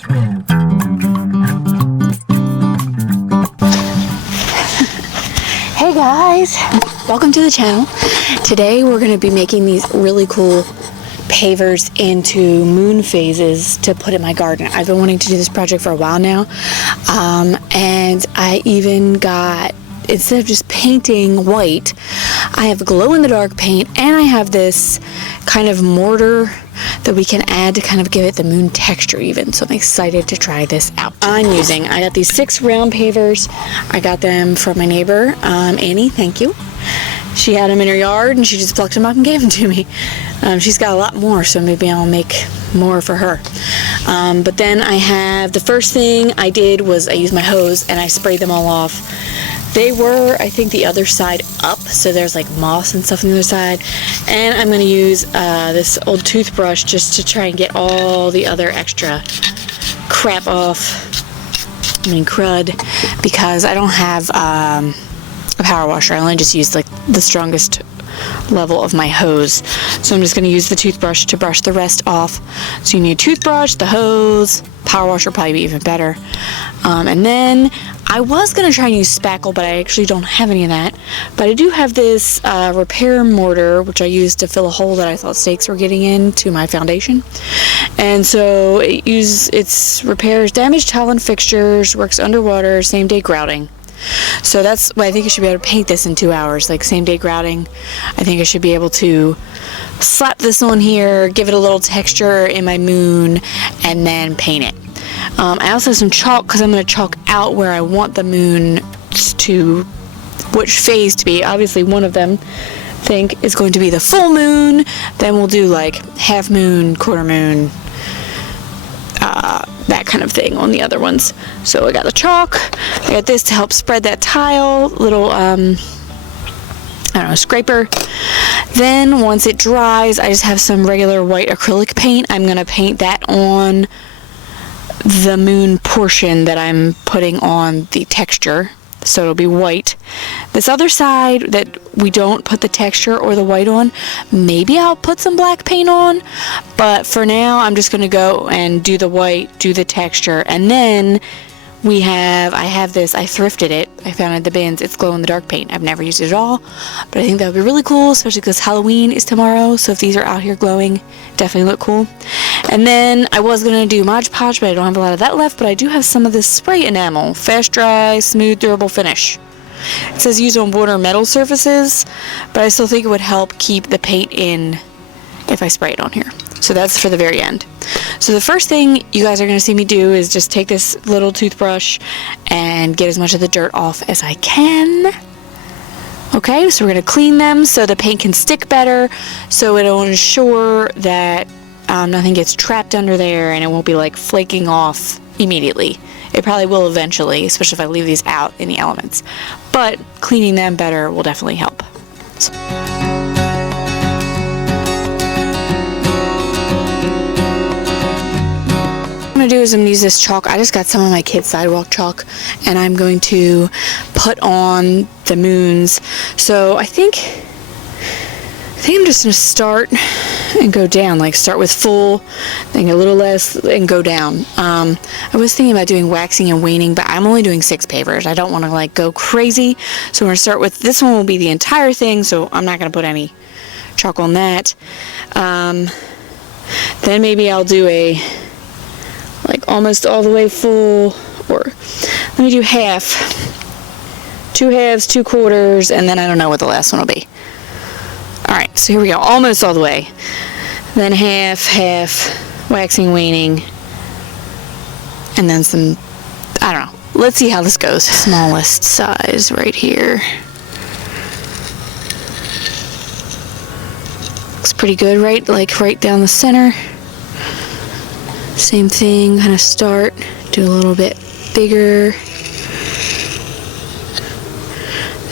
Hey guys, welcome to the channel. Today we're going to be making these really cool pavers into moon phases to put in my garden. I've been wanting to do this project for a while now, and I even got, instead of just painting white, I have glow-in-the-dark paint, and I have this kind of mortar that we can add to kind of give it the moon texture even. So I'm excited to try this out. I got these 6 round pavers. I got them from my neighbor, Annie, thank you. She had them in her yard and she just plucked them up and gave them to me. She's got a lot more, so maybe I'll make more for her. But then I have, the first thing I did was I used my hose and I sprayed them all off. They were, I think, the other side up, so there's like moss and stuff on the other side. And I'm going to use this old toothbrush just to try and get all the other extra crap off, crud, because I don't have a power washer. I only just used like the strongest level of my hose. So I'm just going to use the toothbrush to brush the rest off. So you need a toothbrush, the hose, power washer probably be even better. And then I was going to try and use spackle, but I actually don't have any of that. But I do have this Repair Mortar, which I used to fill a hole that I thought snakes were getting into my foundation. And so it repairs damaged tile and fixtures, works underwater, same day grouting. So that's why I think I should be able to paint this in 2 hours, like same day grouting. I think I should be able to slap this on here, give it a little texture in my moon, and then paint it. I also have some chalk because I'm going to chalk out where I want the moon to, which phase to be. Obviously one of them I think is going to be the full moon, then we'll do like half moon, quarter moon, that kind of thing on the other ones. So I got the chalk, I got this to help spread that tile, little scraper. Then once it dries, I just have some regular white acrylic paint. I'm going to paint that on the moon portion that I'm putting on the texture, so it'll be white. This other side that we don't put the texture or the white on, maybe I'll put some black paint on, but for now I'm just going to go and do the white, do the texture, and then I have this, I thrifted it, I found it at the bins, it's glow-in-the-dark paint. I've never used it at all, but I think that would be really cool, especially because Halloween is tomorrow, so if these are out here glowing, definitely look cool. And then I was going to do Mod Podge, but I don't have a lot of that left, but I do have some of this spray enamel, fast dry, smooth, durable finish. It says use on water metal surfaces, but I still think it would help keep the paint in if I spray it on here. So that's for the very end. So the first thing you guys are going to see me do is just take this little toothbrush and get as much of the dirt off as I can. Okay, so we're going to clean them so the paint can stick better, so it'll ensure that nothing gets trapped under there and it won't be like flaking off immediately. It probably will eventually, especially if I leave these out in the elements. But cleaning them better will definitely help. So I'm going to do is I'm going to use this chalk. I just got some of my kids' sidewalk chalk, and I'm going to put on the moons. So I think I'm just going to start and go down, like start with full, then a little less, and go down. I was thinking about doing waxing and waning, but I'm only doing 6 pavers. I don't want to like go crazy, so we're going to start with, this one will be the entire thing, so I'm not going to put any chalk on that. Then maybe I'll do a like almost all the way full, or let me do half, 2 halves, 2 quarters, and then I don't know what the last one will be. Alright, so here we go, almost all the way, then half, waxing, waning, and then some, I don't know, let's see how this goes. Smallest size right here. Looks pretty good, right? Like right down the center. Same thing, kind of start, do a little bit bigger,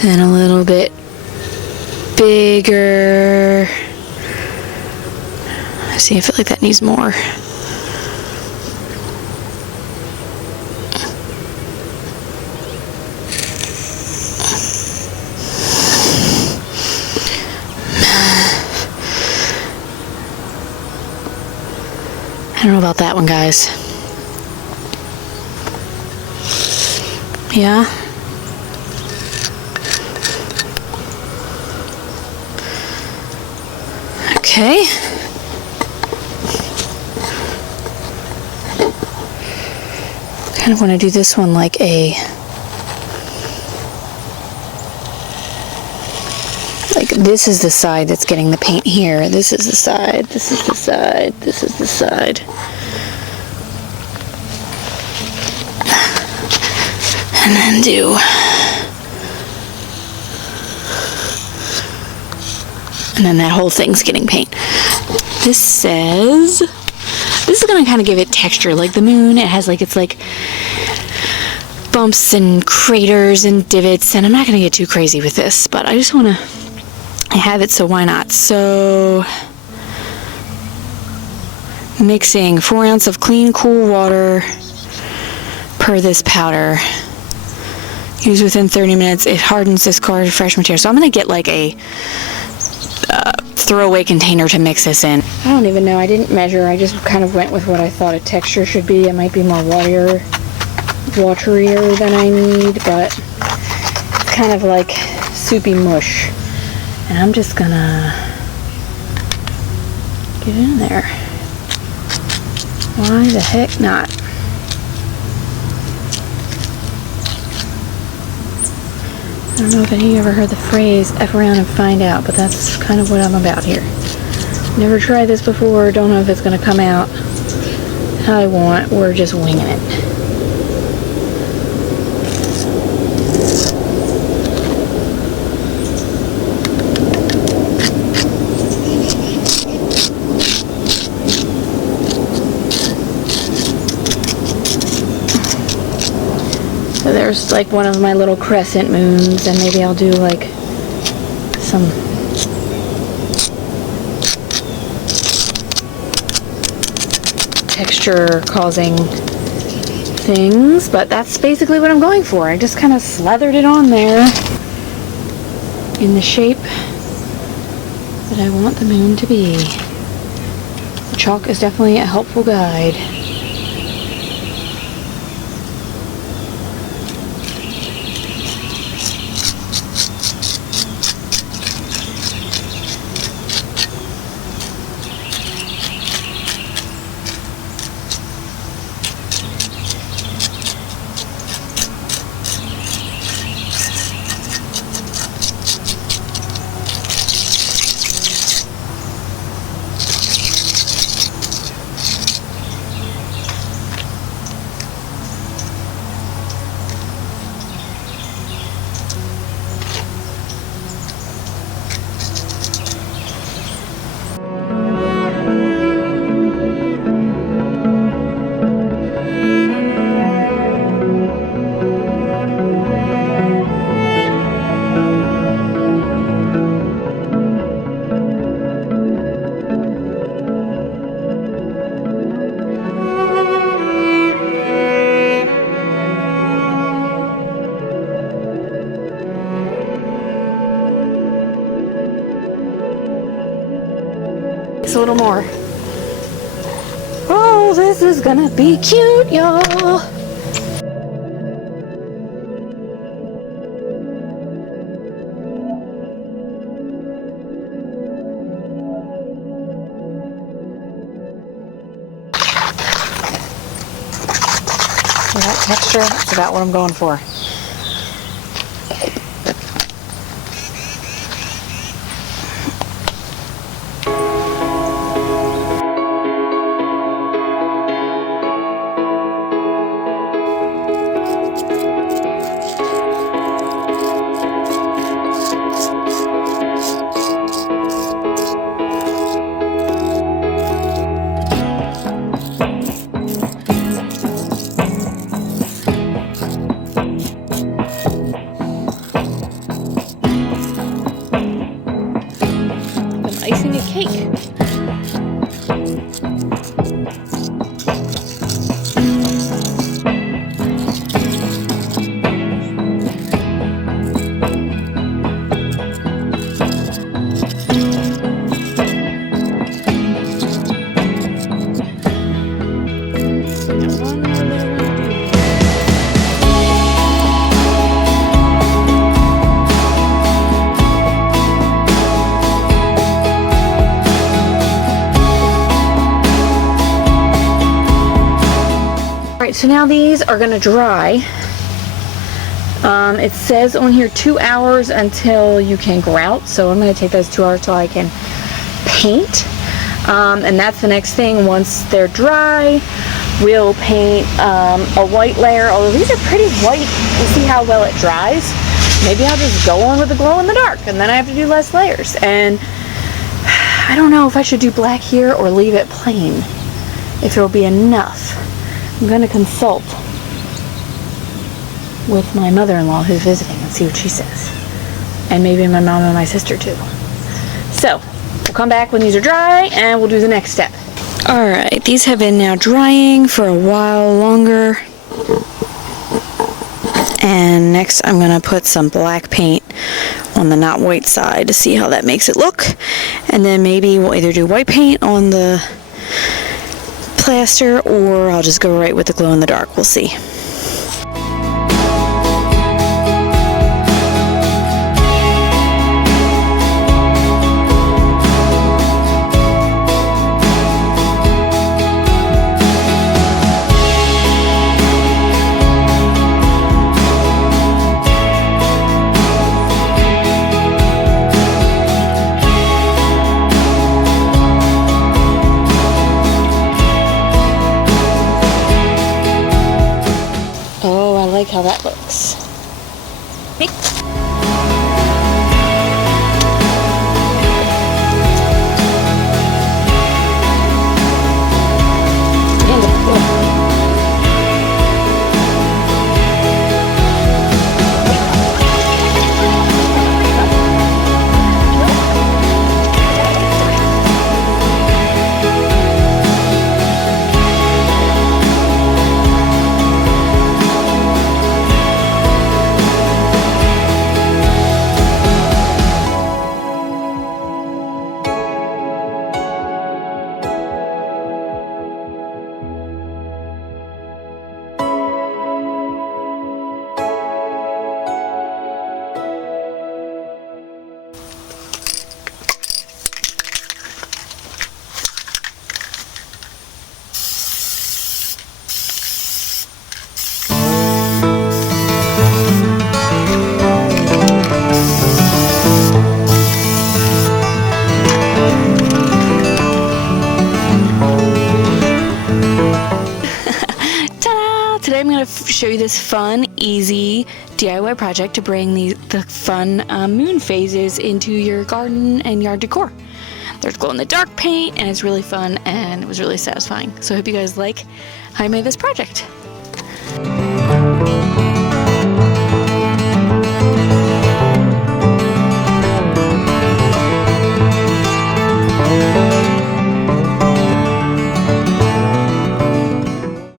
then a little bit bigger. See, I feel like that needs more. I don't know about that one, guys. Yeah. Okay. Kind of want to do this one like a, like this is the side that's getting the paint here. This is the side, this is the side, this is the side. And then do, and then that whole thing's getting paint. This says, this is gonna kind of give it texture, like the moon. It has like, it's like bumps and craters and divots, and I'm not gonna get too crazy with this, but I just wanna, I have it, so why not? So, mixing 4 ounces of clean, cool water per this powder. Use within 30 minutes. It hardens, discard fresh material. So I'm gonna get like a throwaway container to mix this in. I don't even know. I didn't measure. I just kind of went with what I thought a texture should be. It might be more waterier than I need, but it's kind of like soupy mush. And I'm just gonna get it in there. Why the heck not? I don't know if any of you ever heard the phrase F around and find out, but that's kind of what I'm about here. Never tried this before, don't know if it's going to come out how I want. We're just winging it. So there's like one of my little crescent moons, and maybe I'll do like some texture causing things, but that's basically what I'm going for. I just kind of slathered it on there in the shape that I want the moon to be. The chalk is definitely a helpful guide. A little more. Oh, this is gonna be cute, y'all. See that texture? That's about what I'm going for. Alright, so now these are going to dry. It says on here 2 hours until you can grout, so I'm going to take those 2 hours till I can paint. And that's the next thing. Once they're dry, we'll paint a white layer. Although these are pretty white, we'll see how well it dries. Maybe I'll just go on with the glow in the dark, and then I have to do less layers. And I don't know if I should do black here or leave it plain, if it will be enough. I'm going to consult with my mother-in-law who's visiting and see what she says. And maybe my mom and my sister too. So, we'll come back when these are dry and we'll do the next step. Alright, these have been now drying for a while longer. And next I'm going to put some black paint on the not white side to see how that makes it look. And then maybe we'll either do white paint on the plaster or I'll just go right with the glow in the dark. We'll see. I like how that looks. Today I'm going to show you this fun, easy DIY project to bring the fun moon phases into your garden and yard decor. There's glow-in-the-dark paint and it's really fun and it was really satisfying. So I hope you guys like how I made this project.